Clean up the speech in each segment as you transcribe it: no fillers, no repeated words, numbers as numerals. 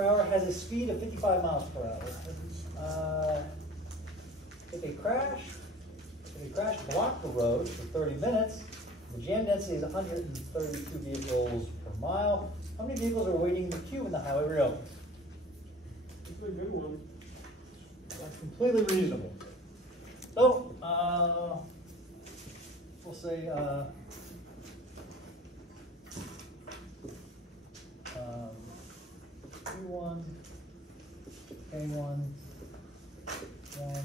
per hour has a speed of 55 miles per hour. If they crash block the road for 30 minutes, the jam density is 132 vehicles per mile. How many vehicles are waiting in the queue when the highway reopens? That's a good one. That's completely reasonable. So, we'll say, Q1, K1, 1,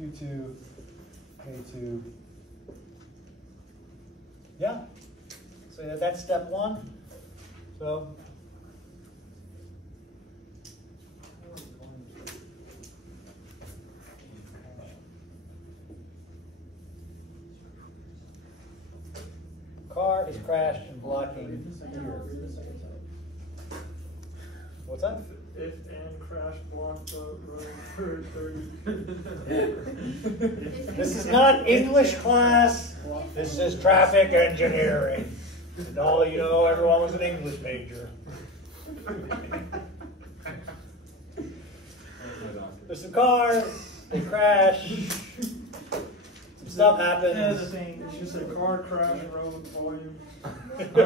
Q2, K2. Yeah? So that's step one. So, car is crashed and blocking here. What's that? If and crash block the road for 30. This is not English class. This is traffic engineering. And all you know, everyone was an English major. There's some cars, they crash, some stuff happens. Yeah, the thing, it's just a car crash road volume. Keep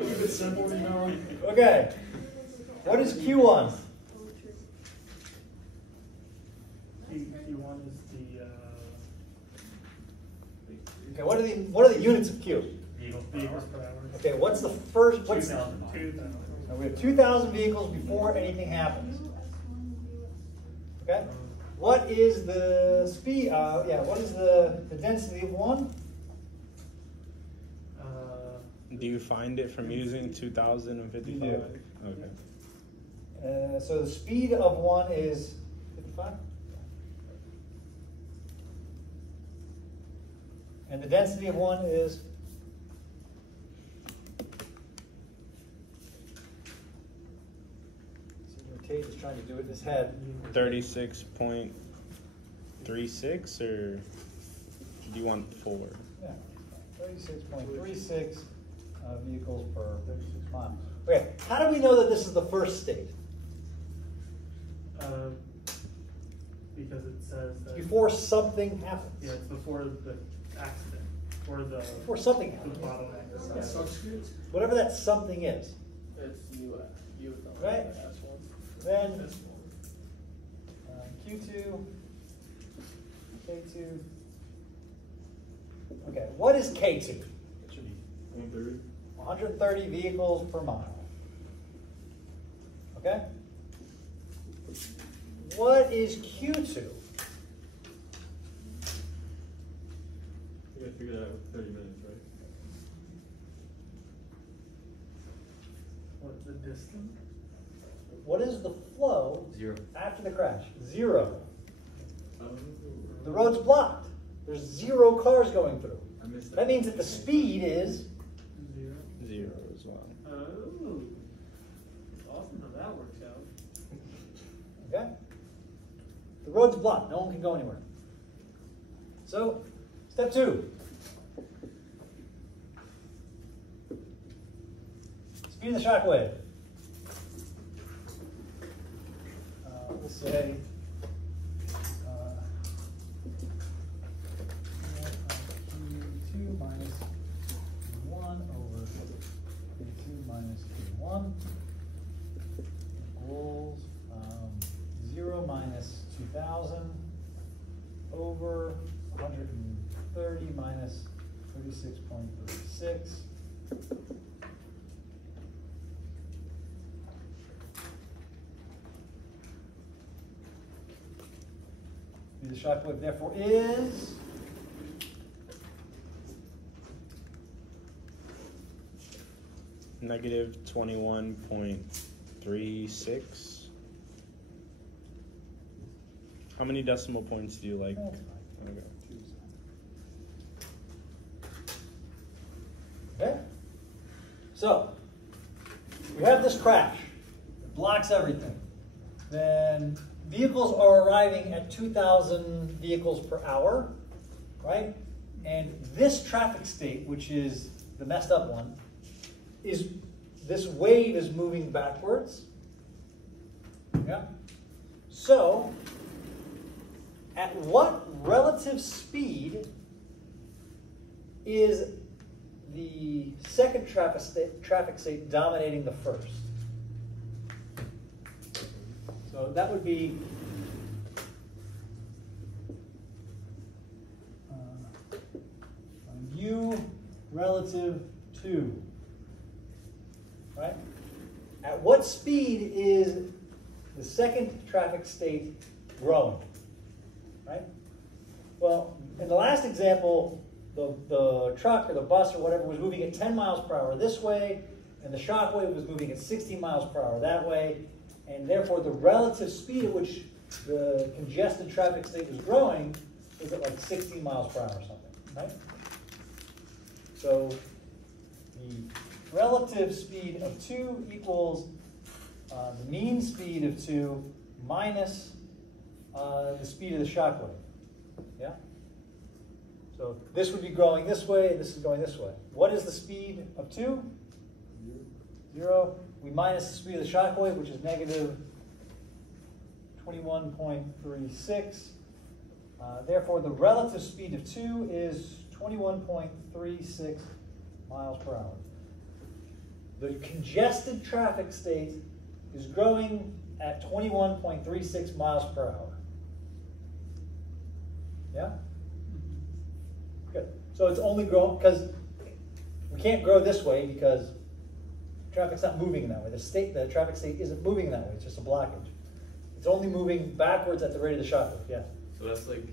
it simple, you know. Okay, what is Q1? Q1 is the Okay, what are the units of Q? vehicles per hour. Okay, what's the first? What's 2,000. Now we have 2,000 vehicles before anything happens. Okay, what is the speed? What is the density of one? Do you find it from using 2055? No. Okay. So the speed of one is 55? And the density of one is? Senior Tate is trying to do it in his head. 36.36, or do you want 4? Yeah, 36.36 vehicles per 36 miles. Okay, how do we know that this is the first state? Because it says that Before something happens. yeah, it's before the accident, Before something the happens. bottleneck. Whatever that something is. It's you Right. Then Q2, K2. Okay, what is K2? It should be 130. 130 vehicles per mile. Okay? What is Q2? You gotta figure that out with 30 minutes, right? What's the distance? What is the flow 0. after the crash? 0. Oh. The road's blocked. There's 0 cars going through. I missed That means that the speed is 0. 0 as well. Oh, awesome how that works out. okay? The road's blocked. No one can go anywhere. So, step 2. Speed of the shock wave. We'll say Q2 minus Q1 over Q2 minus Q1 equals 0 minus 2,000 over 130 minus 36.36. The shock wave therefore is Negative 21.36. How many decimal points do you like? That's fine. Okay. Okay? So, we have this crash. It blocks everything. Then vehicles are arriving at 2,000 vehicles per hour, right? And this traffic state, which is the messed up one, is this wave is moving backwards. Yeah. So, at what relative speed is the second traffic state dominating the first? So that would be u relative to, right? At what speed is the second traffic state growing, right? Well, in the last example, the truck or the bus or whatever was moving at 10 miles per hour this way, and the shock wave was moving at 60 miles per hour that way, and therefore the relative speed at which the congested traffic state is growing is at like 60 miles per hour or something, right? So the relative speed of 2 equals the mean speed of 2 minus the speed of the shock wave. Yeah? So this would be growing this way, and this is going this way. What is the speed of 2? 0. We minus the speed of the shock wave, which is negative 21.36. Therefore, the relative speed of 2 is 21.36 miles per hour. The congested traffic state is growing at 21.36 miles per hour. Yeah? Good. So it's only growing because we can't grow this way because traffic's not moving in that way. The traffic state isn't moving in that way. It's just a blockage. It's only moving backwards at the rate of the shock wave. Yeah. So that's like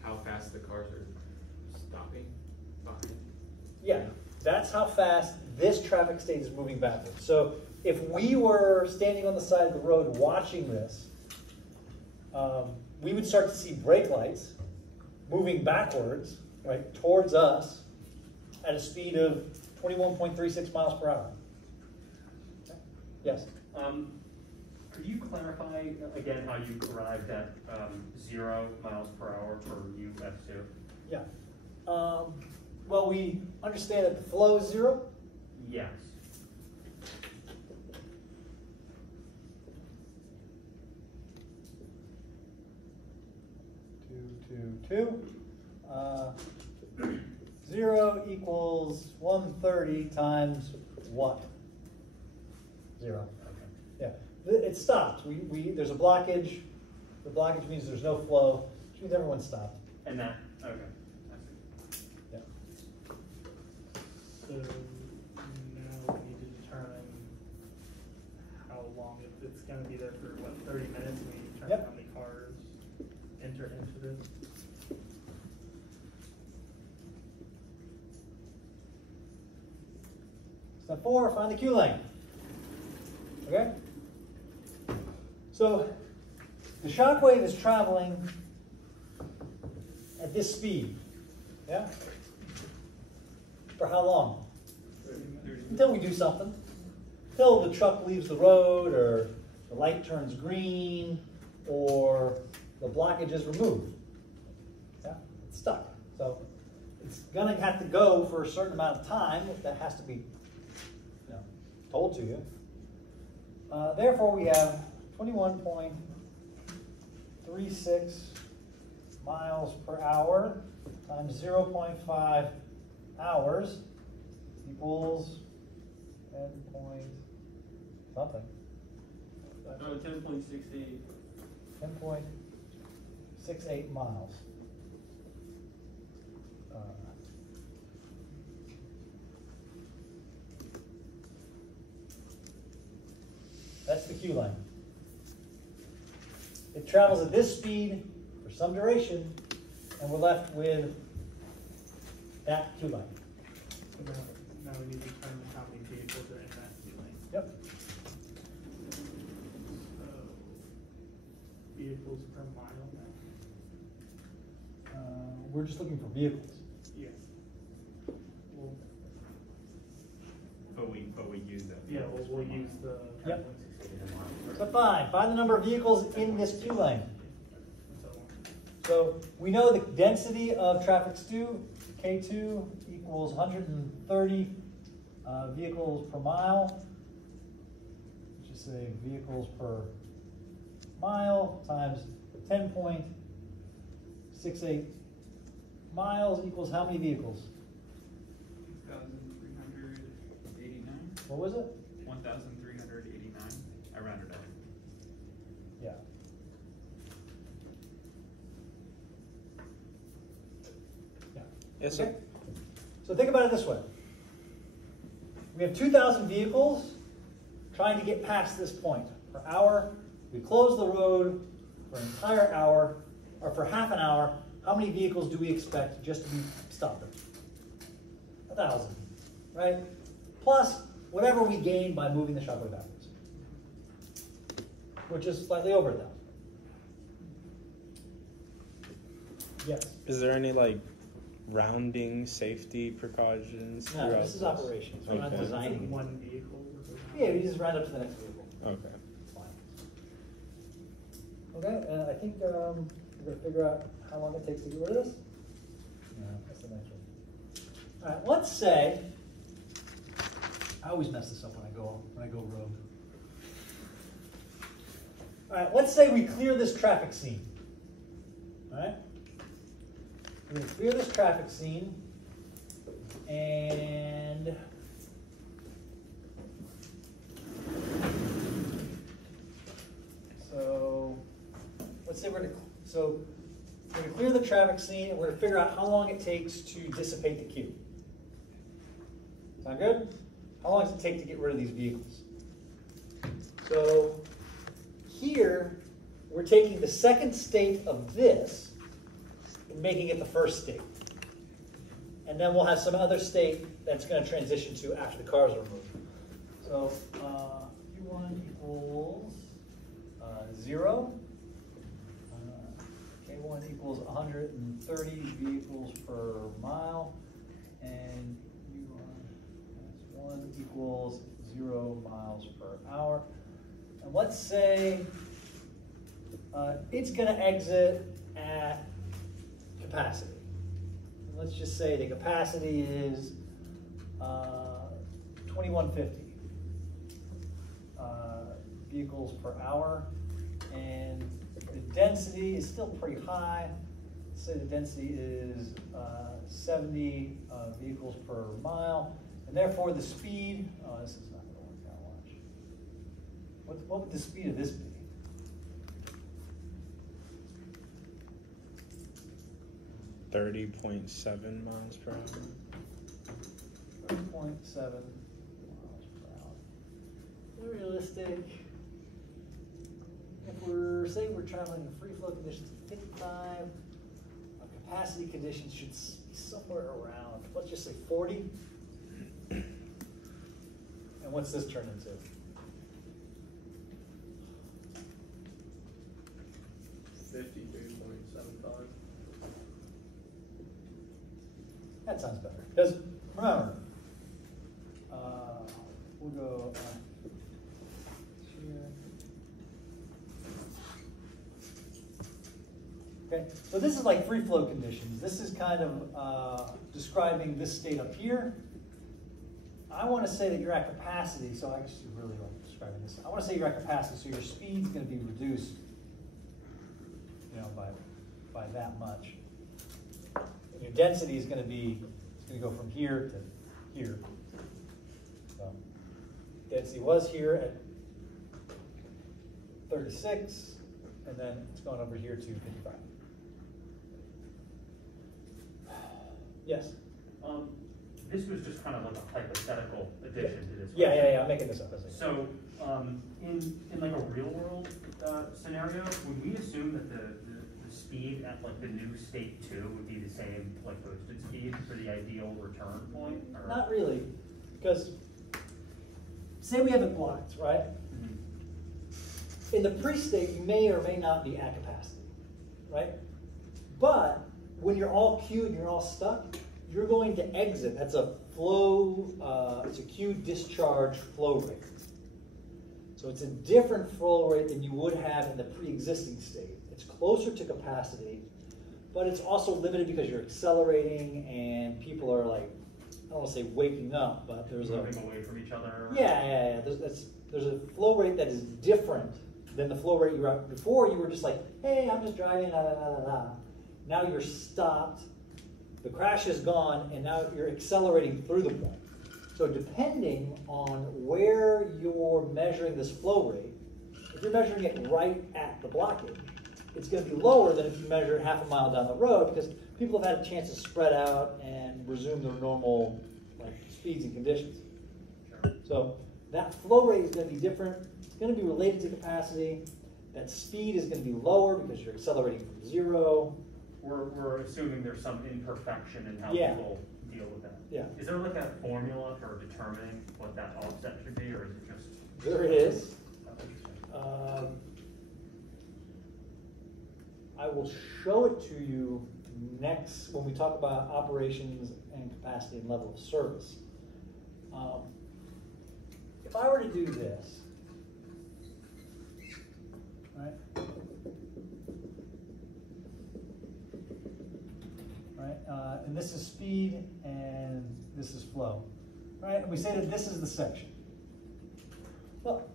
how fast the cars are stopping behind? Yeah. That's how fast this traffic state is moving backwards. So if we were standing on the side of the road watching this, we would start to see brake lights moving backwards, right, towards us at a speed of 21.36 miles per hour. Okay. Yes? Could you clarify again how you arrived at 0 miles per hour for UF2? Yeah. Well, we understand that the flow is 0. Yes. Two. 0 equals 130 times what? 0. Okay. Yeah. It stops. There's a blockage. The blockage means there's no flow, which means everyone stopped. And that, okay. Yeah. So now we need to determine how long it's going to be there for, what, 30 minutes? We need to determine Yep. how many cars enter into this. Step 4, find the Q lane. Okay? So the shock wave is traveling at this speed. Yeah? For how long? 30 minutes. Until we do something. Until the truck leaves the road, or the light turns green, or the blockage is removed. Yeah? It's stuck. So it's going to have to go for a certain amount of time. That has to be told to you. Therefore, we have 21.36 miles per hour times 0.5 hours equals 10 point something. No, 10.68. 10.68 miles. That's the Q line. It travels at this speed for some duration, and we're left with that Q line. So now we need to determine how many vehicles are in that queue lane. Yep. So vehicles per mile now. We're just looking for vehicles. Yes. Well, But we use that. yeah, we'll use the. Yep. So find the number of vehicles in this queue lane. So we know the density of traffic stew, K2 equals 130 Vehicles per mile, just say vehicles per mile times 10.68 miles equals how many vehicles? 1,389. What was it? 1,389. I rounded up. Yeah. Yeah. Yes, Okay. So think about it this way. We have 2,000 vehicles trying to get past this point. Per hour, we close the road for an entire hour, or for half an hour. How many vehicles do we expect just to be stopping? 1,000, right? Plus whatever we gain by moving the shockwave backwards, which is slightly over 1,000. Yes? Is there any like rounding safety precautions? No, throughout this is operations. We're not Okay. designing. One vehicle. Yeah, we just round up to the next vehicle. Okay. It's fine. Okay, and I think we're gonna figure out how long it takes to get rid of this. No, that's the next one. All right, let's say, I always mess this up when I go rogue. All right, let's say we clear this traffic scene. All right, we're gonna clear this traffic scene, and so let's say we're gonna clear the traffic scene, and we're gonna figure out how long it takes to dissipate the queue. Sound good? How long does it take to get rid of these vehicles? So here, we're taking the second state of this and making it the first state. And then we'll have some other state that's going to transition to after the cars are removed. So Q1 equals 0. K1 equals 130 vehicles per mile. And U1 equals 0 miles per hour. And let's say it's going to exit at capacity. And let's just say the capacity is 2150 vehicles per hour. And the density is still pretty high. Let's say the density is 70 vehicles per mile. And therefore the speed, this is not going to work out much. What would the speed of this be? 30.7 miles per hour. 30.7 miles per hour. Realistic. If say we're traveling in free flow conditions of 55, our capacity conditions should be somewhere around, let's just say 40. And what's this turn into? $53.75. That sounds better. Because remember, we'll go here. Okay, so this is like free flow conditions. This is kind of describing this state up here. I want to say that you're at capacity, so I actually really like describing this. I want to say you're at capacity, so your speed's going to be reduced, by that much. And your density is going to be, it's going to go from here to here. So density was here at 36, and then it's going over here to 55. Yes? This was just kind of like a hypothetical addition to this. Yeah, I'm making this up. So, in like a real world scenario, would we assume that the speed at like the new state 2 would be the same like posted speed for the ideal return point? Or? Not really, because say we have it blocked, right? Mm-hmm. In the pre-state, you may or may not be at capacity, right? But when you're all queued and you're all stuck, you're going to exit. That's a flow, it's a queue discharge flow rate. So it's a different flow rate than you would have in the pre-existing state. It's closer to capacity, but it's also limited because you're accelerating and people are like don't want to say waking up, but there's a, Moving away from each other. yeah. There's a flow rate that is different than the flow rate you were at before. You were just like, hey, I'm just driving, la la la la la. Now you're stopped, the crash is gone, and now you're accelerating through the point. So depending on where you're measuring this flow rate, if you're measuring it right at the blockage, it's going to be lower than if you measure it half a mile down the road, because people have had a chance to spread out and resume their normal speeds and conditions. Sure. So that flow rate is going to be different. It's going to be related to capacity. That speed is going to be lower because you're accelerating from zero. We're assuming there's some imperfection in how Yeah. people deal with that. Yeah. Is there like a formula for determining what that offset should be, or is it just? There it is. Oh, interesting. I will show it to you next when we talk about operations and capacity and level of service. If I were to do this, right? And this is speed and this is flow, right? And we say that this is the section. Well,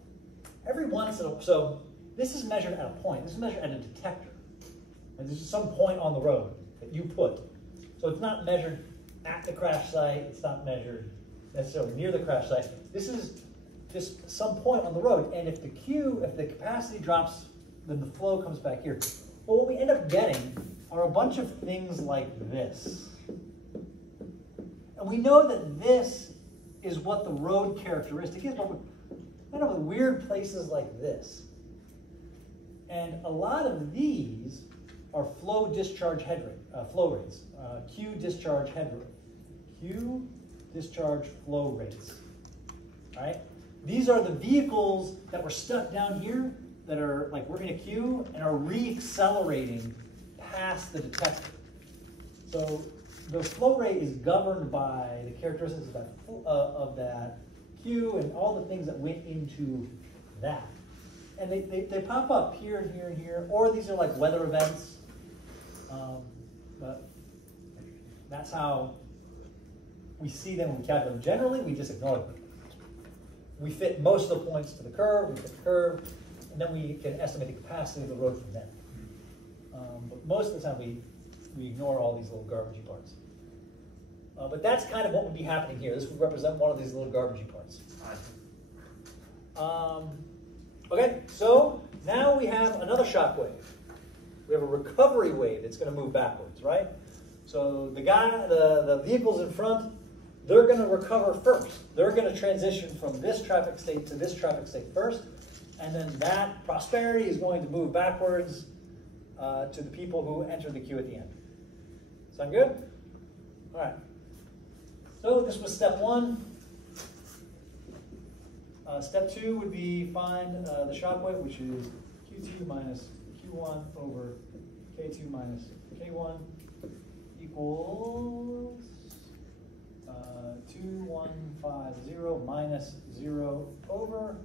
every once in a while, so this is measured at a point. This is measured at a detector. And this is some point on the road that you put. So it's not measured at the crash site. It's not measured necessarily near the crash site. This is just some point on the road. And if the capacity drops, then the flow comes back here. Well, what we end up getting are a bunch of things like this. And we know that this is what the road characteristic is, but we end up with weird places like this. And a lot of these are flow discharge head rate, flow rates. Q discharge head rate. Q discharge flow rates. Right? These are the vehicles that were stuck down here that are like working a queue and are re-accelerating past the detector. So the flow rate is governed by the characteristics of that queue and all the things that went into that. And they pop up here and here and here, or these are like weather events. But that's how we see them when we calculate them. Generally, we just ignore them. We fit most of the points to the curve, we fit the curve, and then we can estimate the capacity of the road from there. But most of the time, we ignore all these little garbagey parts. But that's kind of what would be happening here. This would represent one of these little garbagey parts. Okay, so now we have another shock wave. We have a recovery wave that's going to move backwards, right? So the vehicles in front, they're going to recover first. They're going to transition from this traffic state to this traffic state first, and then that prosperity is going to move backwards to the people who enter the queue at the end. Sound good? All right. So this was step one. Step two would be find the shock wave, which is Q2 minus Q1 over K2 minus K1 equals 2150 minus 0 over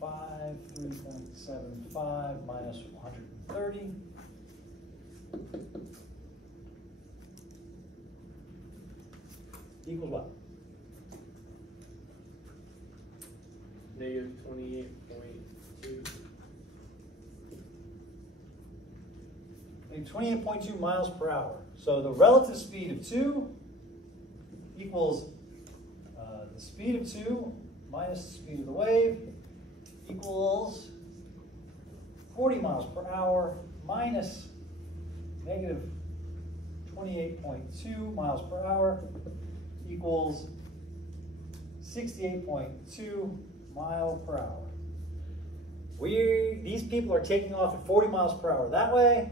53.75 minus 130. Equals what? Negative 28.2. 28.2 miles per hour. So the relative speed of 2 equals the speed of 2 minus the speed of the wave equals 40 miles per hour minus negative 28.2 miles per hour equals 68.2 mile per hour. These people are taking off at 40 miles per hour that way.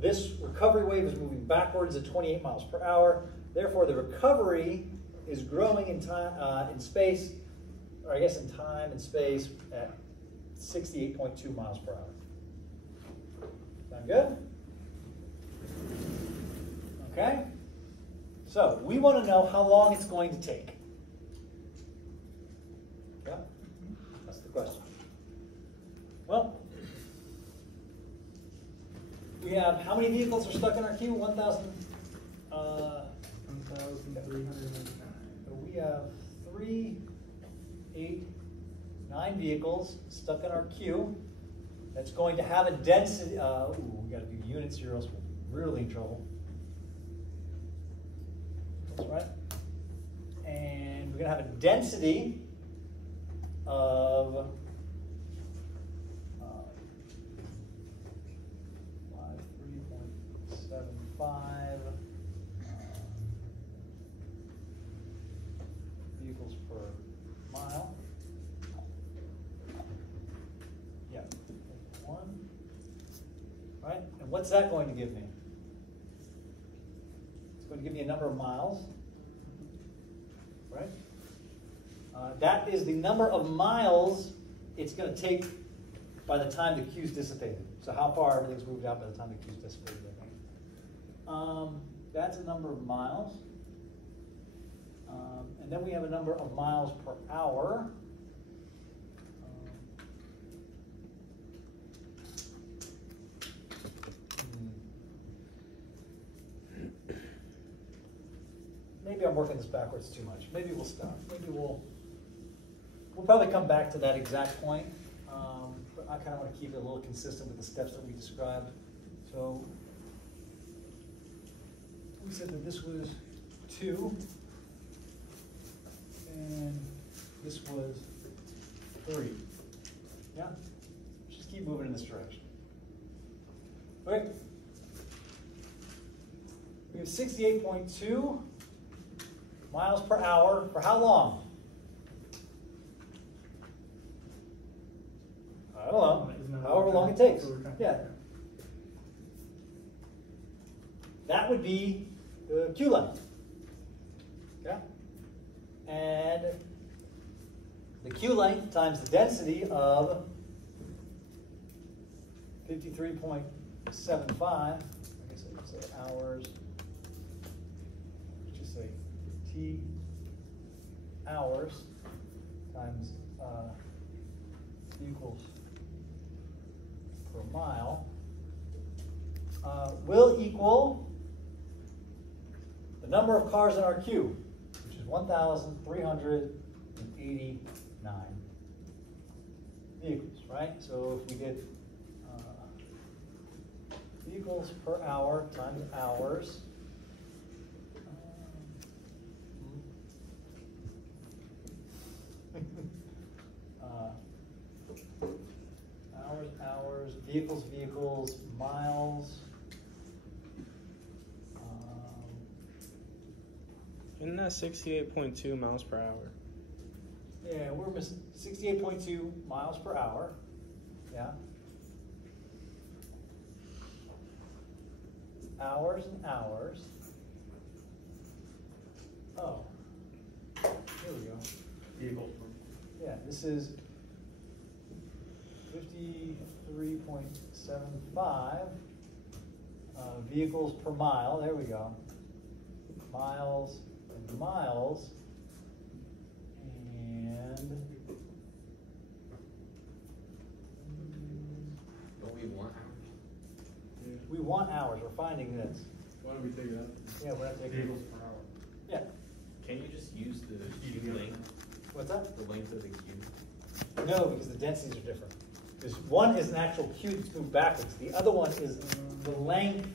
This recovery wave is moving backwards at 28 miles per hour. Therefore, the recovery is growing in time, in space, or I guess in time and space at 68.2 miles per hour. Sound good? Okay. So we want to know how long it's going to take. Yeah, that's the question. Well, we have how many vehicles are stuck in our queue? 1,000. So we have 3, 8, 9 vehicles stuck in our queue. That's going to have a density. We got to do units here, else we'll be really in trouble. That's right. And we're going to have a density of 3.75 vehicles per mile. Yeah, 1. Right? And what's that going to give me? It's going to give me a number of miles. Right? That is the number of miles it's going to take by the time the queue's dissipated. So how far everything's moved out by the time the queue's dissipated, I think. That's a number of miles. And then we have a number of miles per hour. Maybe I'm working this backwards too much. Maybe we'll stop. Maybe we'll probably come back to that exact point. But I kind of want to keep it a little consistent with the steps that we described. So we said that this was 2, and this was 3. Yeah? Just keep moving in this direction. Okay. We have 68.2 miles per hour for how long? I don't know. However long it takes. Yeah. That would be the queue length. Yeah. And the queue length times the density of 53.75. I guess I could say hours. Let's just say T hours times equals per mile will equal the number of cars in our queue, which is 1,389 vehicles, right? So if we did vehicles per hour times hours, hours, vehicles, miles. Isn't that 68.2 miles per hour? Yeah, we're missing 68.2 miles per hour. Yeah. Hours and hours. Oh. Here we go. Vehicles. Yeah, this is 53.75 vehicles per mile. There we go. Miles and miles. And Don't we want hours? Yeah. we want hours. We're finding this. Why don't we take it out? Yeah, we're not taking. Vehicles per hour. Yeah. Can you just use the queue length, What's that? the length of the queue? No, because the densities are different. Because one is an actual queue that's moved backwards. The other one is the length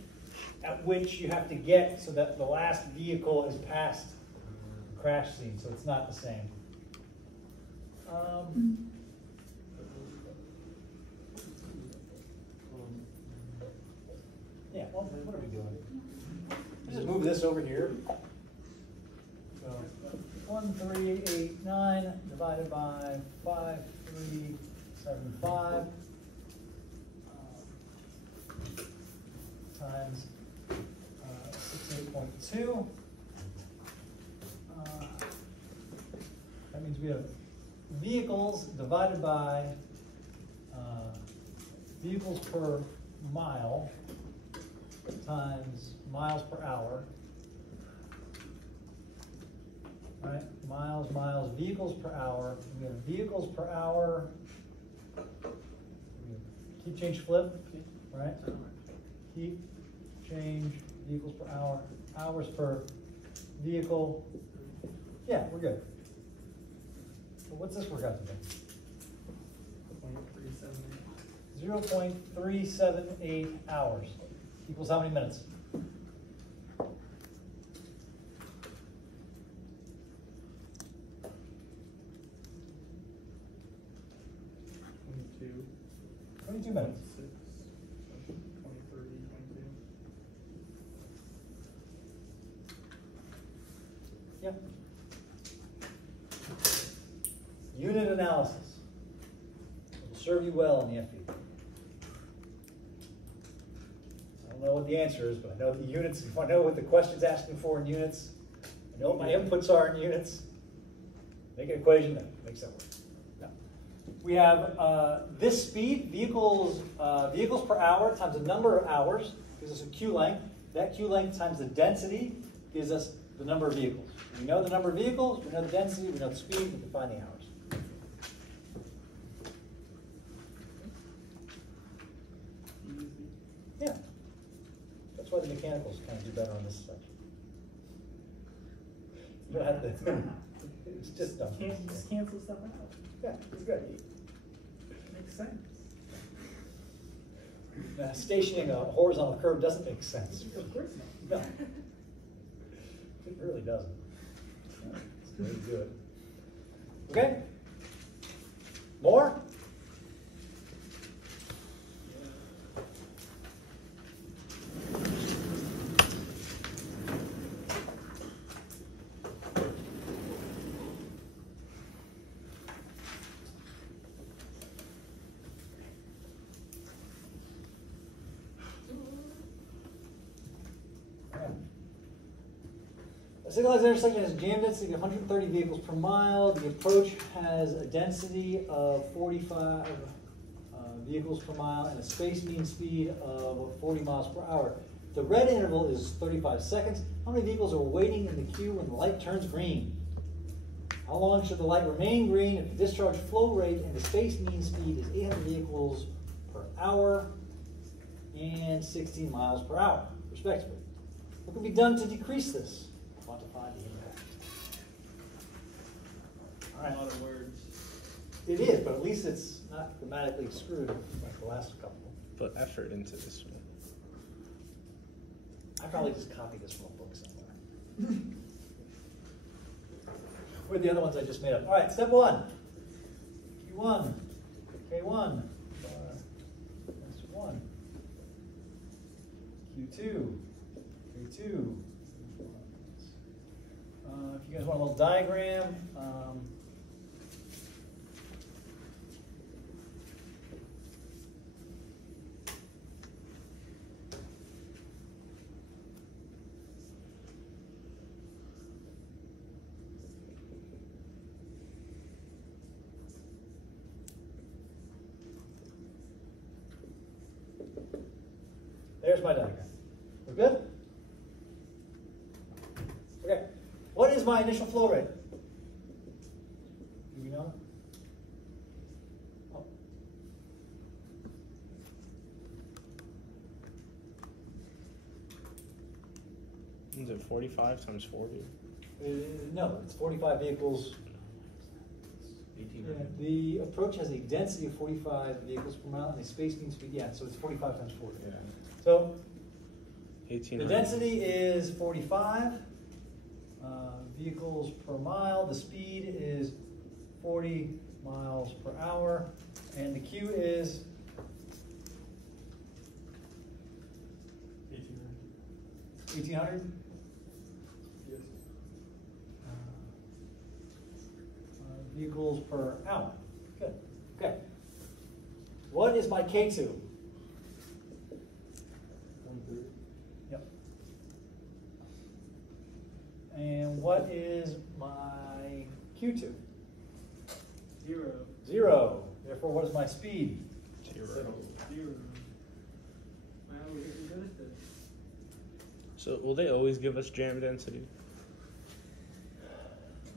at which you have to get so that the last vehicle is past the crash scene. So it's not the same. Yeah, well, what are we doing? Let's just move this over here. So 1,389 divided by 5,375 times 68.2. That means we have vehicles divided by vehicles per mile times miles per hour. Right, miles, vehicles per hour. We have vehicles per hour. Keep, change, flip, right? Keep, change, vehicles per hour hours per vehicle. Yeah, we're good. So what's this work out to be? 0.378 hours equals how many minutes? Two. 22 minutes. 6, 23, 22. Yep. Unit analysis. It will serve you well in the FE. I don't know what the answer is, but I know the units, if I know what the question's asking for in units, I know what my inputs are in units, make an equation that makes that work. No. We have this speed, vehicles per hour times the number of hours, gives us a queue length. That queue length times the density gives us the number of vehicles. We know the number of vehicles, we know the density, we know the speed, we can find the hours. Yeah. That's why the mechanicals kind of do better on this section. You don't have to, it's just dumb. Can't just cancel stuff out. Yeah, it's good. Makes sense. Stationing a horizontal curve doesn't make sense. Of course not. No. It really doesn't. It's very good. Okay? More? A signalized intersection has a jam density of 130 vehicles per mile. The approach has a density of 45 vehicles per mile and a space mean speed of 40 miles per hour. The red interval is 35 seconds. How many vehicles are waiting in the queue when the light turns green? How long should the light remain green if the discharge flow rate and the space mean speed is 800 vehicles per hour and 16 miles per hour, respectively? What can be done to decrease this? Quantify the impact. All right. A lot of words. It is, but at least it's not grammatically screwed like the last couple. Put effort into this one. I probably just copied this from a book somewhere. With the other ones I just made up. All right, step one. Q1, K1, that's 1. Q2, K2. If you guys want a little diagram, there's my diagram. We're good? Okay. What is my initial flow rate? Do you know? Oh. Is it 45 times 40? No, it's 45 vehicles. 1800. The approach has a density of 45 vehicles per mile and a space mean speed. Yeah, so it's 45 times 40. Yeah. So 1800. the density is 45 vehicles per mile. The speed is 40 miles per hour. And the Q is 1800. Yes. Vehicles per hour. Good. Okay. What is my K2? 130. Yep. And what is my Q2? 0. 0. Therefore, what is my speed? 0. 0. Wow, we're getting good at this. So will they always give us jam density?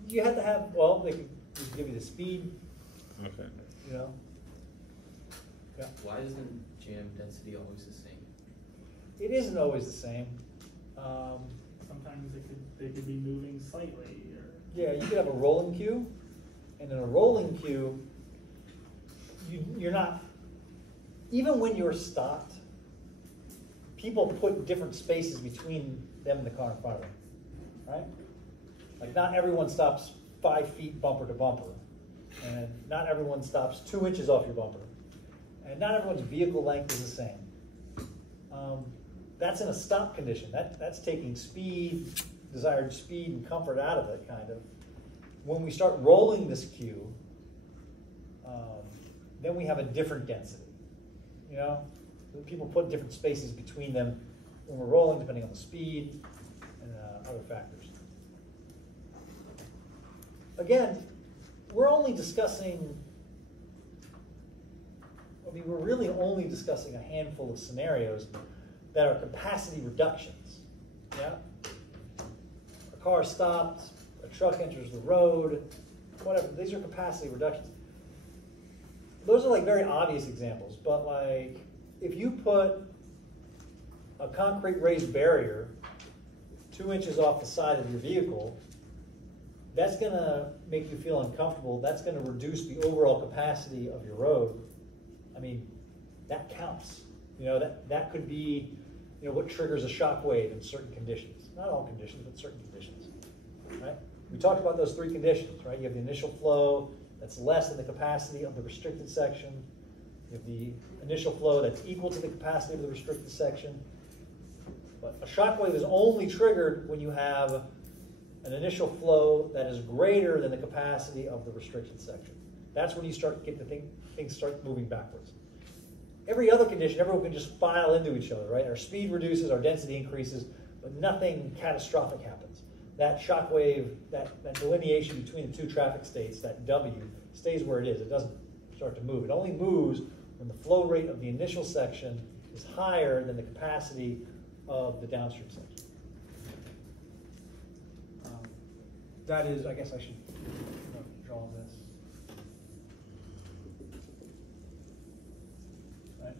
You have to have, well, they can give you the speed, Okay. you know. Yeah. Why isn't jam density always the same? It isn't always the same. sometimes they could be moving slightly, or. Yeah, you could have a rolling queue, and in a rolling queue, you're not, even when you're stopped, people put different spaces between them and the car in front of them, right? Like not everyone stops 5 feet bumper to bumper, and not everyone stops 2 inches off your bumper, and not everyone's vehicle length is the same. That's in a stop condition. That's taking speed, desired speed and comfort out of it, kind of. When we start rolling this queue, then we have a different density. You know, people put different spaces between them when we're rolling, depending on the speed and other factors. Again, we're only discussing, we're really only discussing a handful of scenarios that are capacity reductions. Yeah? A car stopped, a truck enters the road, whatever. These are capacity reductions. Those are like very obvious examples, but like if you put a concrete raised barrier 2 inches off the side of your vehicle, that's going to make you feel uncomfortable. That's going to reduce the overall capacity of your road. I mean, that counts. You know, that could be, you know, what triggers a shock wave in certain conditions. Not all conditions, but certain conditions, right? We talked about those 3 conditions, right? You have the initial flow that's less than the capacity of the restricted section. You have the initial flow that's equal to the capacity of the restricted section. But a shock wave is only triggered when you have an initial flow that is greater than the capacity of the restricted section. That's when you start get things start moving backwards. Every other condition, everyone can just file into each other, right? Our speed reduces, our density increases, but nothing catastrophic happens. That shock wave, that delineation between the 2 traffic states, that W, stays where it is. It doesn't start to move. It only moves when the flow rate of the initial section is higher than the capacity of the downstream section. That is, I guess I should draw this. Right.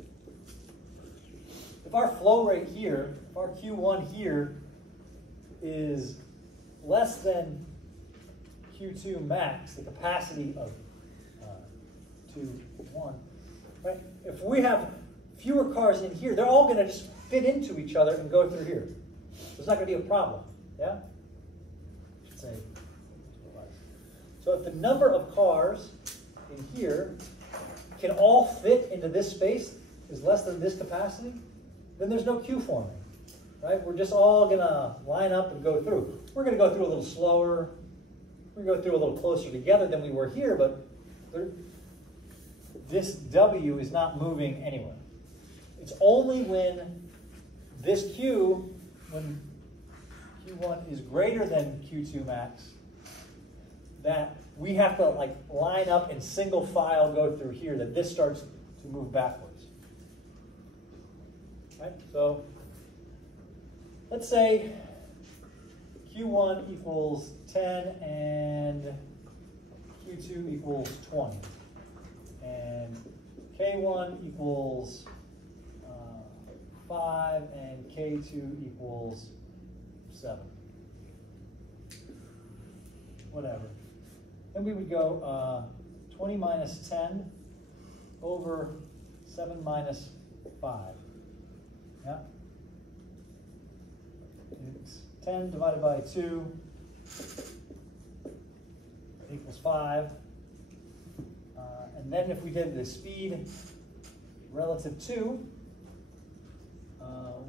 If our flow rate here, if our Q1 here is less than Q2 max, the capacity of Q1, right? If we have fewer cars in here, they're all going to just fit into each other and go through here. There's not going to be a problem, yeah? I should say. So if the number of cars in here can all fit into this space is less than this capacity, then there's no queue forming, right? We're just all going to line up and go through. We're going to go through a little slower. We're going to go through a little closer together than we were here, but this W is not moving anywhere. It's only when this Q, when Q1 is greater than Q2 max, that we have to like line up in single file go through here, that this starts to move backwards. Right? So let's say Q1 equals 10 and Q2 equals 20. And K1 equals 5 and K2 equals 7. Whatever. Then we would go 20 minus 10 over 7 minus 5. Yeah? It's 10 divided by 2 equals 5. And then if we did the speed relative to,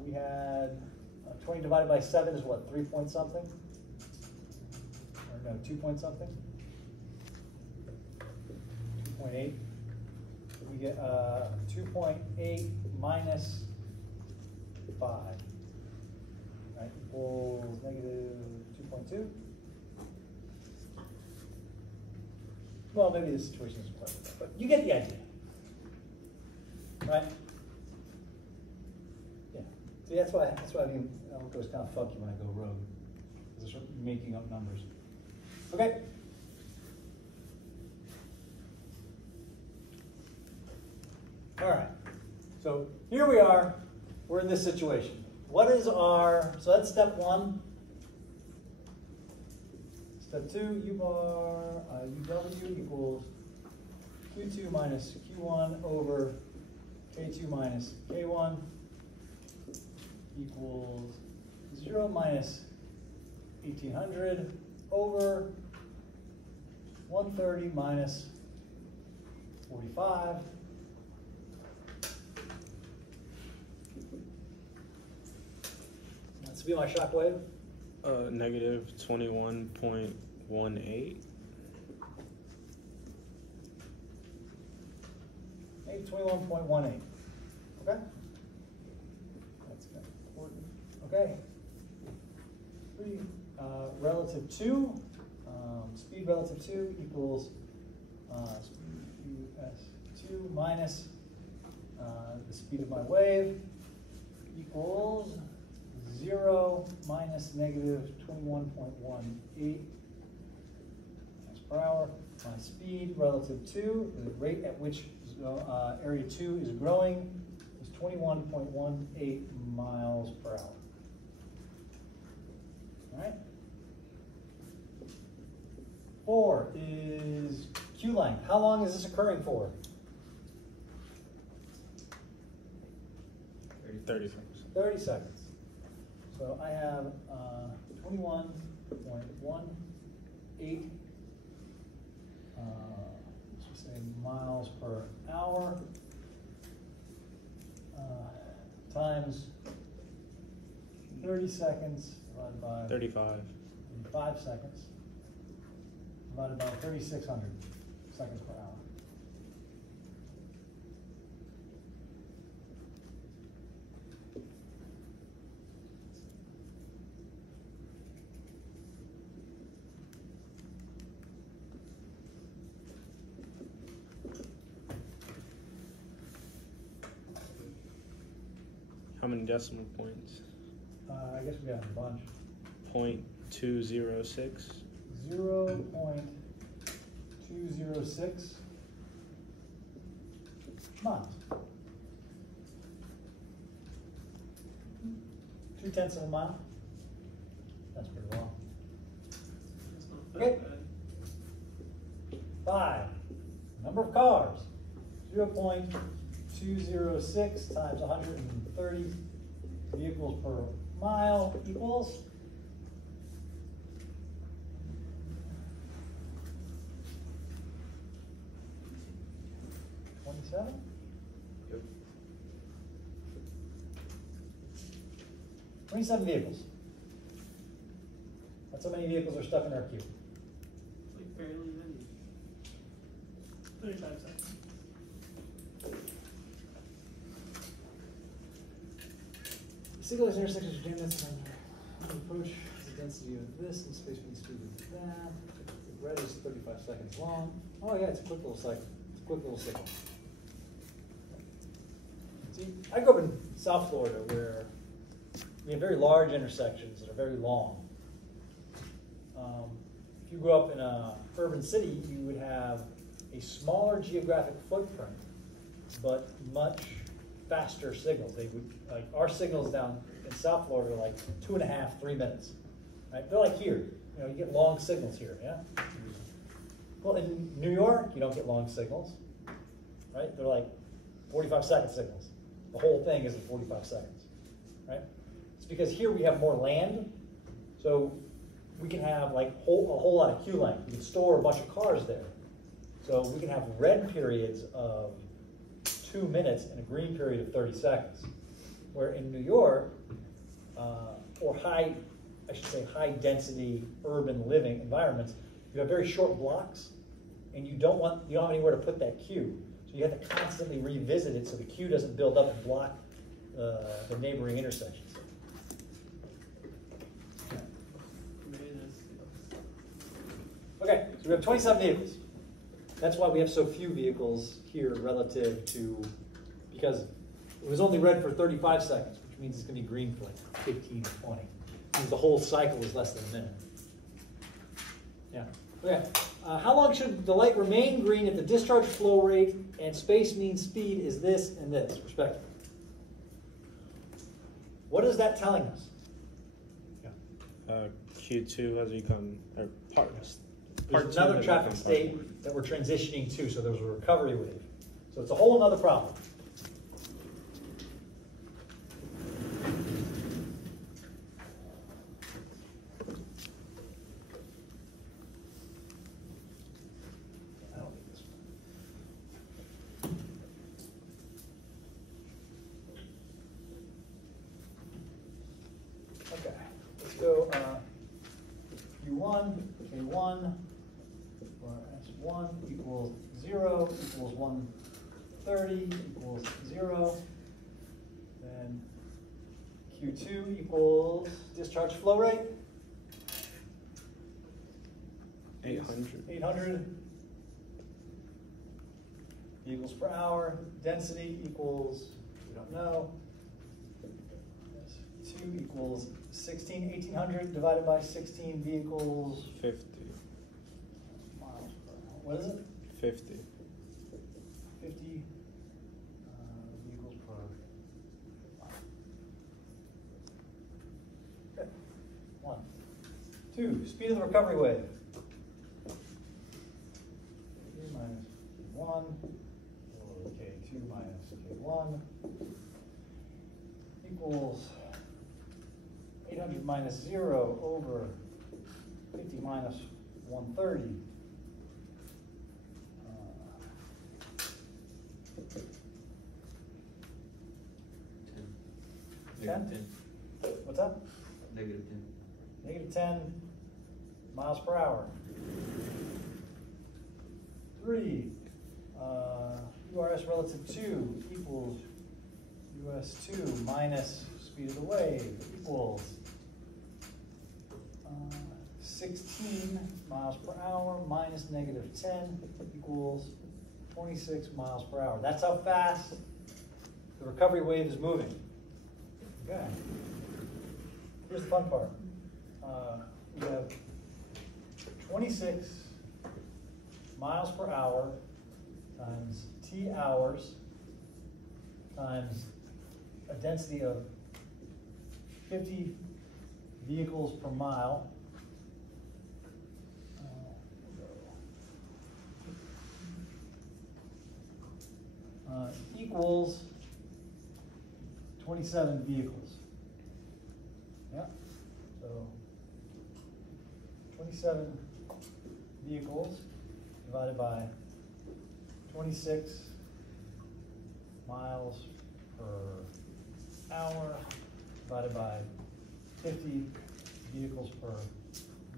we had 20 divided by 7 is what, 3 point something? Or no, 2 point something? 2.8. We get 2.8 minus 5. Right, equals negative 2.2. Well, maybe the situation isn't quite like that, but you get the idea. Right? Yeah. See, that's why I mean, it goes kind of funky when I go rogue. Because I'm making up numbers. Okay. All right. So here we are. We're in this situation. What is our, so that's step 1. Step 2, U bar, UW equals Q2 minus Q1 over K2 minus K1 equals 0 minus 1800 over 130 minus 45. This will be my shock wave. Negative 21.18. Maybe 21.18. Okay? That's kind of important. Okay. Relative to, speed relative to equals speed QS2 minus the speed of my wave equals 0 minus negative 21.18 miles per hour. My speed relative to the rate at which area 2 is growing is 21.18 miles per hour. All right. 4 is Q length. How long is this occurring for? 30 seconds. 30 seconds. So I have 21.18 let's say miles per hour times 30 seconds divided by 35. 5 seconds divided by 3,600 seconds per hour. How many decimal points? I guess we got a bunch. 0.206. 0.206 miles. 0.2 of a mile. That's pretty long. Okay. 5. Number of cars. 0.206 times 130 vehicles per mile equals 27? Yep. 27 vehicles. That's how many vehicles are stuck in our queue. Like barely many. 35 seconds. Signal intersections of density on approach the density of this and space between speed of that. The red is 35 seconds long. Oh yeah, it's a quick little cycle. It's a quick little signal. See, I grew up in South Florida where we have very large intersections that are very long. If you grew up in an urban city, you would have a smaller geographic footprint, but much faster signals. They would, like our signals down in South Florida are like 2.5, 3 minutes. Right? They're like here. You know, you get long signals here, yeah? Well, in New York, you don't get long signals, right? They're like 45-second signals. The whole thing is in 45 seconds, right? It's because here we have more land, so we can have like a whole lot of queue length. We can store a bunch of cars there. So we can have red periods of 2 minutes and a green period of 30 seconds. Where in New York, or high density urban living environments, you have very short blocks, and you don't have anywhere to put that queue. So you have to constantly revisit it so the queue doesn't build up and block the neighboring intersections. Okay, so we have 27 vehicles. That's why we have so few vehicles here relative to, because it was only red for 35 seconds, which means it's going to be green for like 15 or 20. It means the whole cycle is less than a minute. Yeah. Okay. How long should the light remain green if the discharge flow rate and space mean speed is this and this, respectively? What is that telling us? Yeah. Q2 has become, or part There's two another has traffic become part state one. that we're transitioning to, so there's a recovery wave. So it's a whole other problem. I don't need this one. Okay, let's go Q1, K1, or S1 equals 0 equals 130 equals 0. Then Q2 equals discharge flow rate. 800. 800 vehicles per hour. Density equals, we don't know. 2 equals 1800 divided by 16 vehicles 50. miles per hour. What is it? 50. 50 vehicles per mile. Okay. 1. 2. Speed of the recovery wave. K minus K1, or K2 minus K1 equals 800 minus 0 over 50 minus 130. 10? What's that? Negative 10. Negative 10 miles per hour. 3. URS relative 2 equals US2 minus speed of the wave equals 16 miles per hour minus negative 10 equals 26 miles per hour. That's how fast the recovery wave is moving. Okay. Here's the fun part. We have 26 miles per hour times T hours times a density of 50 vehicles per mile. Equals 27 vehicles. Yeah. So 27 vehicles divided by 26 miles per hour divided by 50 vehicles per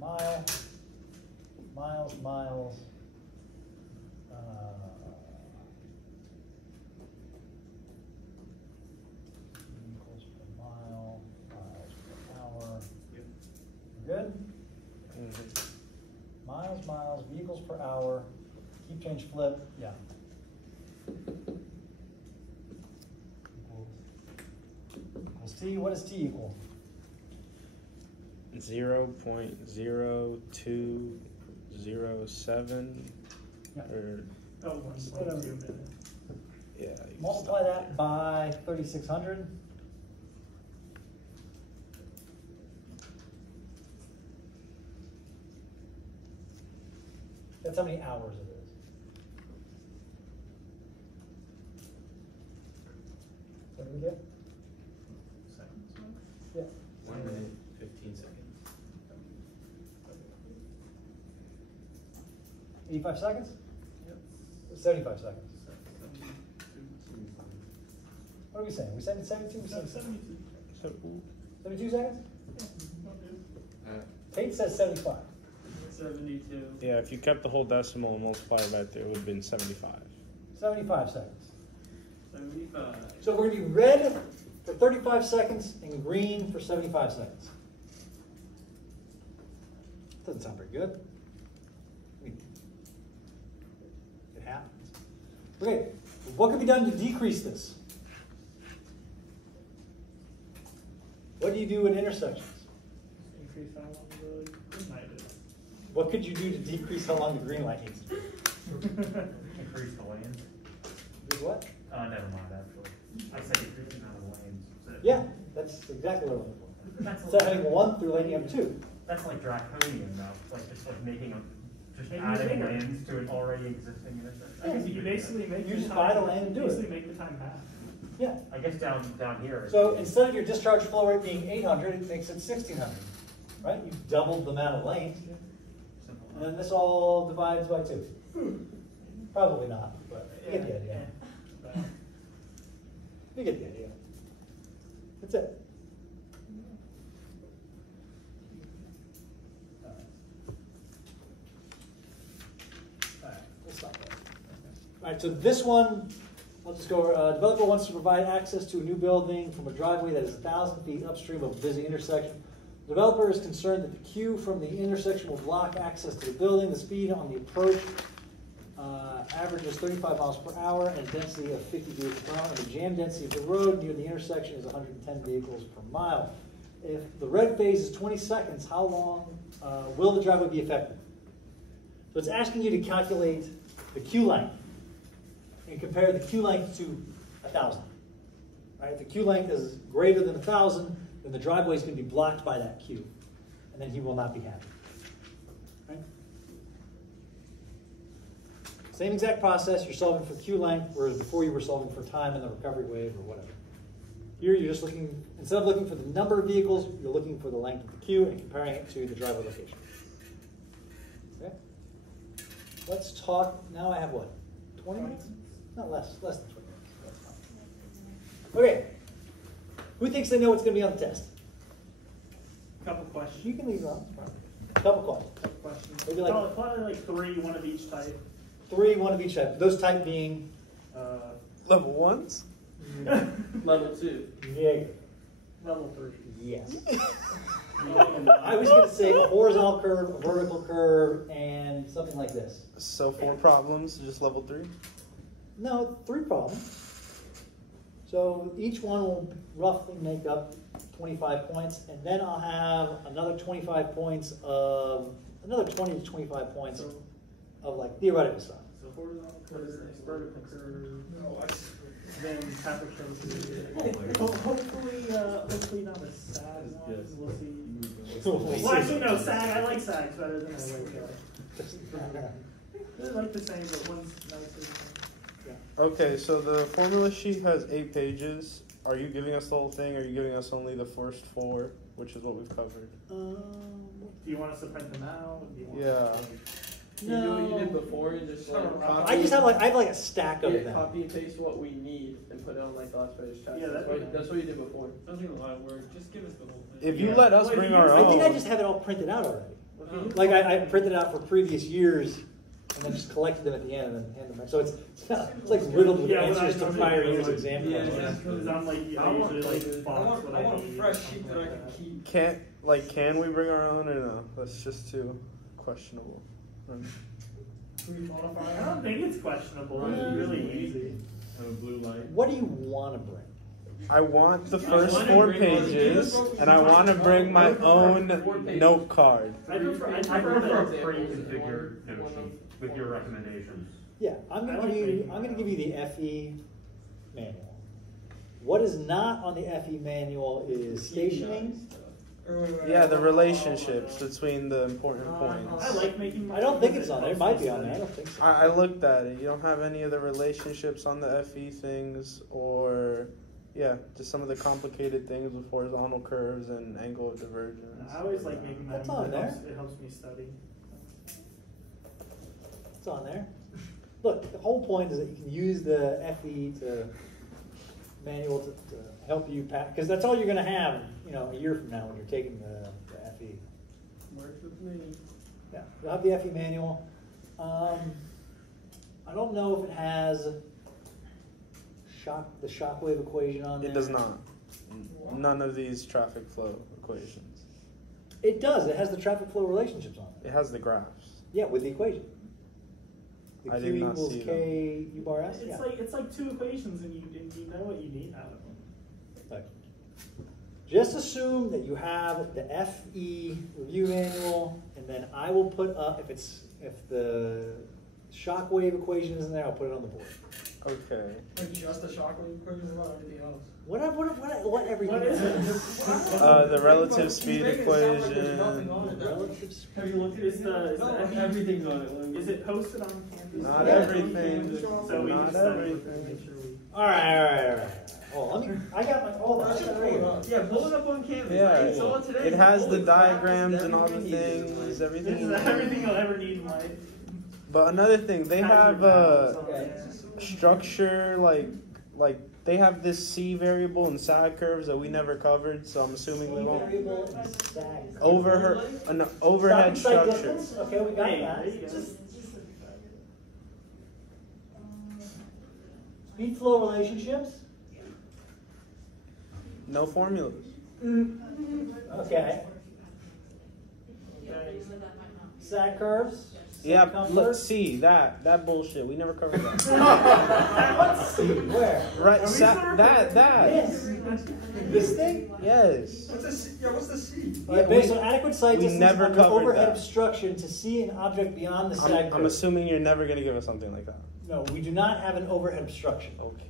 mile. Miles. Vehicles per mile, miles per hour. Yep. Good? Mhm. Miles, vehicles per hour, keep change flip, yeah. Equals T, what does T equal? 0.0207 Yeah. or Oh, 1.2 minutes. yeah. you can Multiply stop that by 3,600. That's how many hours it is. What do we get? Seconds, right? Yeah. 1 minute, 15 seconds. 85 seconds? Yep. 75 seconds. 72. What are we saying? We said 72? We said 72. So, 72 seconds? Uh, Tate says 75. 72. yeah, if you kept the whole decimal and multiplied it by 3, it would have been 75. 75 seconds. 75. So we're going to be red for 35 seconds and green for 75 seconds. Doesn't sound very good. I mean, it happens. Okay, what can be done to decrease this? What do you do at intersections? Increase how long the green light is. What could you do to decrease how long the green light needs to be? Increase the lanes. Do what? Never mind, actually. I said increase the amount of lanes. So- Yeah, that's exactly what I'm looking for. That's Instead of having 1 through lane, you have 2. That's like draconian though, like just like making just Maybe adding bigger. lanes to an already existing intersection. I guess you basically make You the just time, buy the land and do it. basically make the time half. Yeah. I guess down here. So instead of your discharge flow rate being 800, it makes it 1600, right? You've doubled the amount of lanes, and then this all divides by 2. Probably not, but you get the idea. Yeah. You get the idea. That's it. All right, we'll stop there. All right, so this one, I'll just go over. Developer wants to provide access to a new building from a driveway that is 1,000 feet upstream of a busy intersection. Developer is concerned that the queue from the intersection will block access to the building. The speed on the approach averages 35 miles per hour and a density of 50 vehicles per hour. And the jam density of the road near the intersection is 110 vehicles per mile. If the red phase is 20 seconds, how long will the driveway be effective? So it's asking you to calculate the queue length and compare the queue length to 1,000. Right? If the queue length is greater than 1,000, then the driveway is going to be blocked by that queue, and then he will not be happy. Right? Same exact process. You're solving for queue length, whereas before you were solving for time in the recovery wave or whatever. Here you're just looking, instead of looking for the number of vehicles, you're looking for the length of the queue and comparing it to the driveway location. Okay? Let's talk, now I have what, 20 minutes? Not less than 20 minutes. That's fine. Okay. Who thinks they know what's going to be on the test? Couple questions. You can leave it on. Couple questions. Couple questions. Maybe like- Probably like 3, one of each type. 3, one of each type. Those type being Level 1s? Level 2. negative. Level 3. Yes. I was going to say a horizontal curve, a vertical curve, and something like this. So 4 problems, just level 3? No, 3 problems. So each one will roughly make up 25 points, and then I'll have another 25 points of, another 20 to 25 points of like theoretical stuff. So horizontal curve, vertical curve, then type of curve. Hopefully not a sag one. Yes. We'll see. We'll Well, actually, no, sag. I like sags better than I like. They're like the same, but one's nicer. Okay, so the formula sheet has 8 pages. Are you giving us the whole thing, or are you giving us only the first 4, which is what we've covered? Do you want us to print them out? Do you want Yeah. You do what you did before and just like copy. I just have I have like a stack of Yeah, them. copy and paste what we need and put it on like the last page. Yeah, That's what you did before. Sounds like a lot of work. Just give us the whole thing. If you Yeah. let us Wait, bring you- our I think I own, just have it all printed out already. Okay. Like I printed it out for previous years, and then just collected them at the end and then hand them back. So it's like riddled with Yeah, what I answers to normally prior do is years like- exam Yeah, questions. exactly. Because I'm like, I usually like box what I need. fresh sheet that I can keep. can we bring our own, or no? That's just too questionable. I don't think it's questionable. It's really easy. Have a blue light. What do you want to bring? I want the I first wanna 4 bring one. pages, and I want to bring my own note card. I prefer I a prefer a pre-configured note sheet with your recommendations. Yeah, I'm I gonna like give you. reading I'm gonna that. give you the FE manual. What is not on the FE manual is stationing. Yeah, the relationships between the important I points. like making. I don't think it's on there. It might be on there. I don't think so. I looked at it. You don't have any of the relationships on the FE things, or just some of the complicated things with horizontal curves and angle of divergence. I always like making my That's own. on there. It helps me study. It's on there. Look, the whole point is that you can use the FE manual to help you pass, because that's all you're going to have, a year from now when you're taking the FE. Works with me. Yeah, you'll have the FE manual. I don't know if it has the shockwave equation on there. It does not. None of these traffic flow equations. It does. It has the traffic flow relationships on it. It has the graphs. Yeah, with the equation. The I Q did not equals see K U bar S. Yeah. It's like 2 equations, and you know what you need out of them. Right. Just assume that you have the FE review manual, and then I will put up if the shockwave equation isn't there, I'll put it on the board. Okay. Just the shockwave equation about everything else. What everything? What is it? The relative speed equation. Relative speed. Have you looked at it? Is Everything's on it. Is it posted on Canvas? Not Yeah. everything. So we Not just everything. make sure we. All right. Oh, let me. I got my. Hold on. I got it right here. Yeah, pull it up on Canvas. Yeah, I saw it today. it has the Holy crap, diagrams this is and all the everything we need. things, everything. This you is need. everything you'll ever need in life. But another thing, they have Okay. structure like they have this C variable and sag curves that we never covered, so I'm assuming we won't. Variable and sag. An overhead Stopping site structure. distance. Okay, we got Hey, that. there you go. Speed flow relationships. No formulas. Okay. Sag curves. Yeah, Comfort. look, C, that bullshit. We never covered that. What's C? Where? Right, that. This. This thing? Yes. What's the C? Yeah, what's the C? Based on adequate sight we distance never under covered overhead that. obstruction to see an object beyond the sag I'm curve. assuming you're never gonna give us something like that. No, we do not have an overhead obstruction. Okay.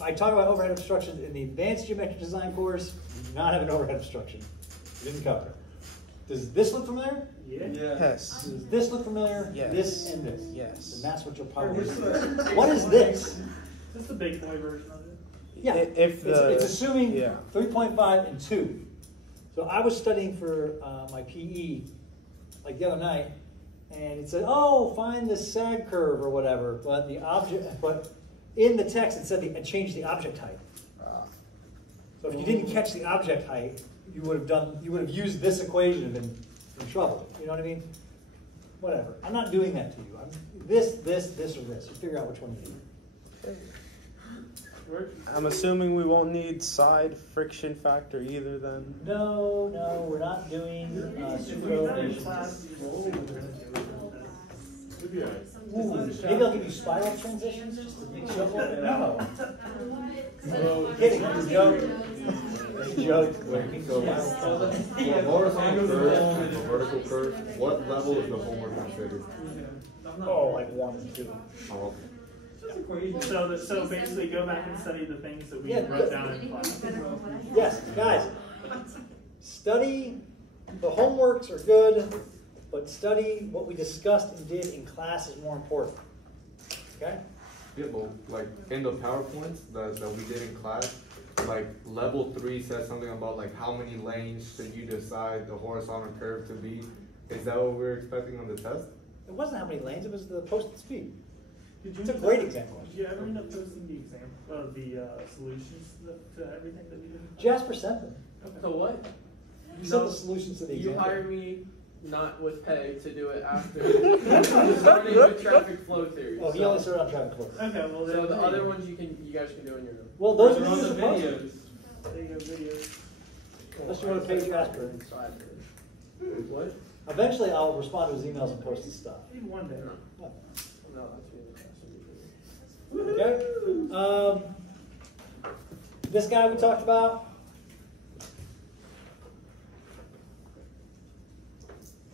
I talk about overhead obstruction in the advanced geometric design course. We do not have an overhead obstruction. We didn't cover it. Does this look familiar? Yeah. Yes. Does this look familiar? Yes. This and this. Yes. And that's what you'll probably see. What is this? Is this the big boy version of it? Yeah. If the It's assuming yeah. 3.5 and 2. So I was studying for my PE like the other night, and it said, "Oh, find the sag curve or whatever." But in the text it said it changed the object height. So if you didn't catch the object height, you would have used this equation and been in trouble. You know what I mean? Whatever. I'm not doing that to you. This, or this. You figure out which one you need. I'm assuming we won't need side friction factor either then. No, we're not doing super elevations. It'd be alright. Ooh, maybe I'll give you spiral transitions just to make sure. No. Kidding. It's a joke. It's a joke. For horizontal curves and for vertical curves, what level is the homework considered? Oh, like 1 and 2. Oh, okay. So basically go back and study the things that we Yeah, wrote down in class. Yes, guys. Study. The homeworks are good, but study what we discussed and did in class is more important. Okay? Yeah, but like in the PowerPoints that we did in class, like level 3 says something about like how many lanes should you decide the horizontal curve to be. Is that what we're expecting on the test? It wasn't how many lanes, it was the posted speed. Did It's a great example. Did you ever end up posting the exam of the solutions to everything that we did? Jasper sent them. So what? You sent the solutions to the You example. hired me not with pay to do it after starting with traffic flow theory. Oh, he only started on traffic flow. Okay, well So then. the other ones you guys can do in your room. Well, those They're on videos the are posted. videos. There you go, videos. Unless you want to pay Jasper. What? Eventually, I'll respond to his emails and post his stuff. Maybe one day. No, that's really Okay? This guy we talked about.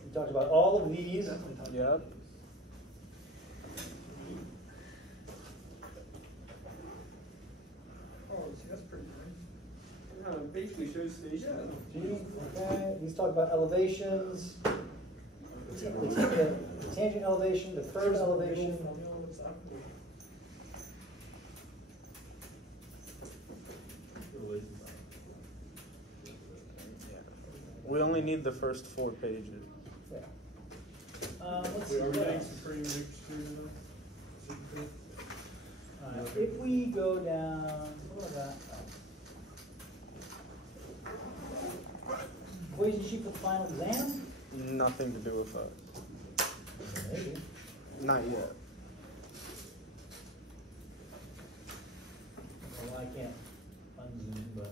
We talked about all of these. Yep. Oh, see, that's pretty nice. Basically shows station. Okay, he's talked about elevations. The tangent elevation, the curve elevation. We only need the first 4 pages. Yeah. Let's see. Are we what getting else? some pretty mixed here? If we go down, what was that? Equation sheet for the final exam? Nothing to do with that. Maybe. Not yet. Well, I can't unzoom, but.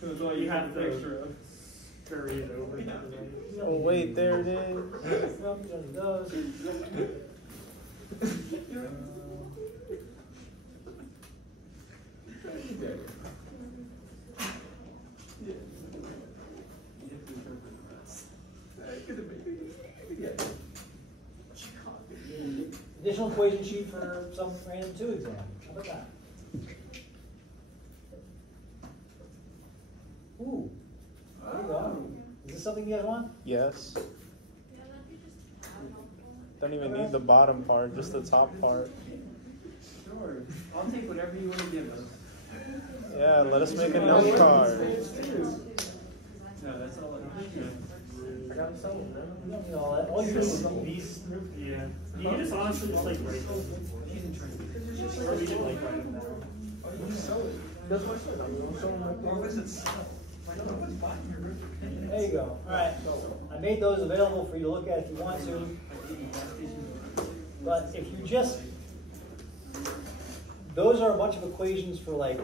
So it's all You you have have to- picture of. Carry it over. Oh wait, there it is. Nope, just those. Additional equation sheet for some random 2 exam. How about that? Ooh. There you go. Is this something you guys want? Yes. Don't even need the bottom part, just the top part. Sure. I'll take whatever you want to give us. Yeah, let us make a note card. No, that's all I got it sold. You don't need all that. All you do is These, yeah. You can just honestly just like write them. Or we can like write them down. That's what I said. I'm showing my There you go. Alright. I made those available for you to look at if you want to. But if you just, those are a bunch of equations for like,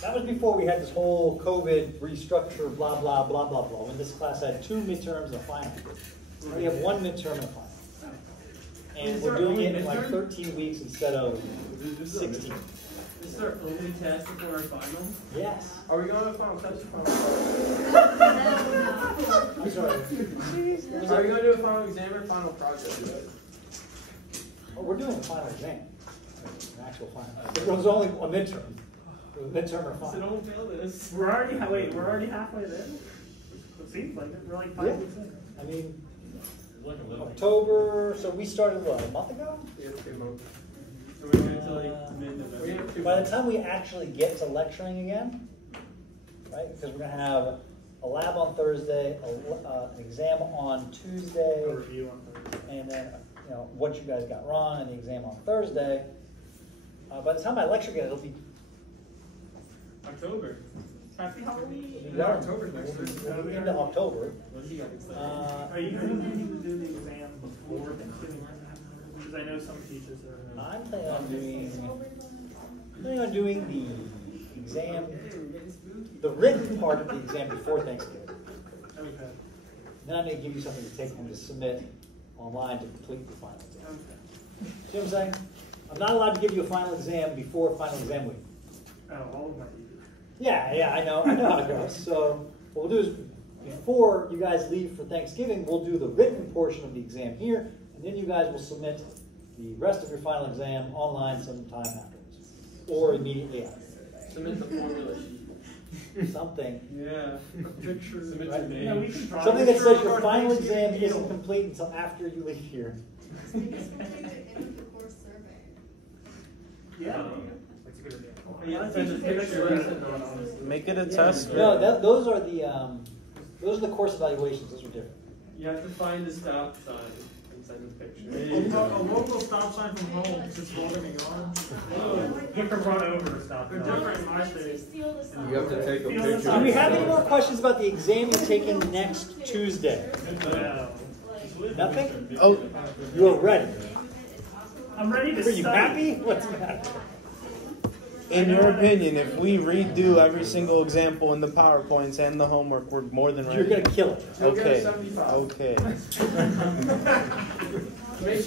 that was before we had this whole COVID restructure, blah, blah, blah, blah, blah. When this class had 2 midterms and a final. We have 1 midterm and a final. And we're doing it in like 13 weeks instead of 16. This is our only test before our final? Yes. Are we going to a final test or final project? I'm sorry. Are we going to do a final exam or final project? Oh, we're doing a final exam. An actual final. It was only a midterm. It was a midterm or So final. don't fail this. We're already halfway there. It seems like it. We're like 5 Yeah. weeks in. I mean, Like a little. October, so we started what, a month ago? Yeah, 2 months. So we're going to like mid-November. We have 2 By the months. time we actually get to lecturing again, right, because we're gonna have a lab on Thursday, an exam on Tuesday, A review on Thursday. and then, you know, what you guys got wrong and the exam on Thursday. By the time I lecture again, it'll be October. Happy Halloween. done. October's next week. We'll be into October. What do you got excited? Are you planning to do the exam before Thanksgiving? Because I know some teachers are. I'm planning on doing the exam, the written part of the exam before Thanksgiving. Okay. Then I'm gonna give you something to take home to submit online to complete the final exam. Okay. See what I'm saying? I'm not allowed to give you a final exam before final exam week. Oh, all of my teachers. Yeah, I know how it goes. So what we'll do is, before you guys leave for Thanksgiving, we'll do the written portion of the exam here, and then you guys will submit the rest of your final exam online sometime afterwards, or immediately after. Submit the formula sheet. Something. Yeah. A picture. Submit Right. your name. Yeah, we can try. Something that We're says sure your our final Thanksgiving exam meal. isn't complete until after you leave here. Yeah. That's a good idea. Yeah, send a picture. Make it a test. No, those are the course evaluations. Those are different. You have to find the stop sign and send a picture. A local stop sign from home, just holding me on. You can run over stuff. They're different in my state. You have to take a picture. Do we have any more questions about the exam you're taking next Tuesday? No. Nothing? Oh, You're ready. I'm ready to Are you study. happy? What's the matter? in your opinion, if we redo every single example in the PowerPoints and the homework, we're more than ready. You're gonna kill it. You'll get a Okay. 75. Okay. Make sure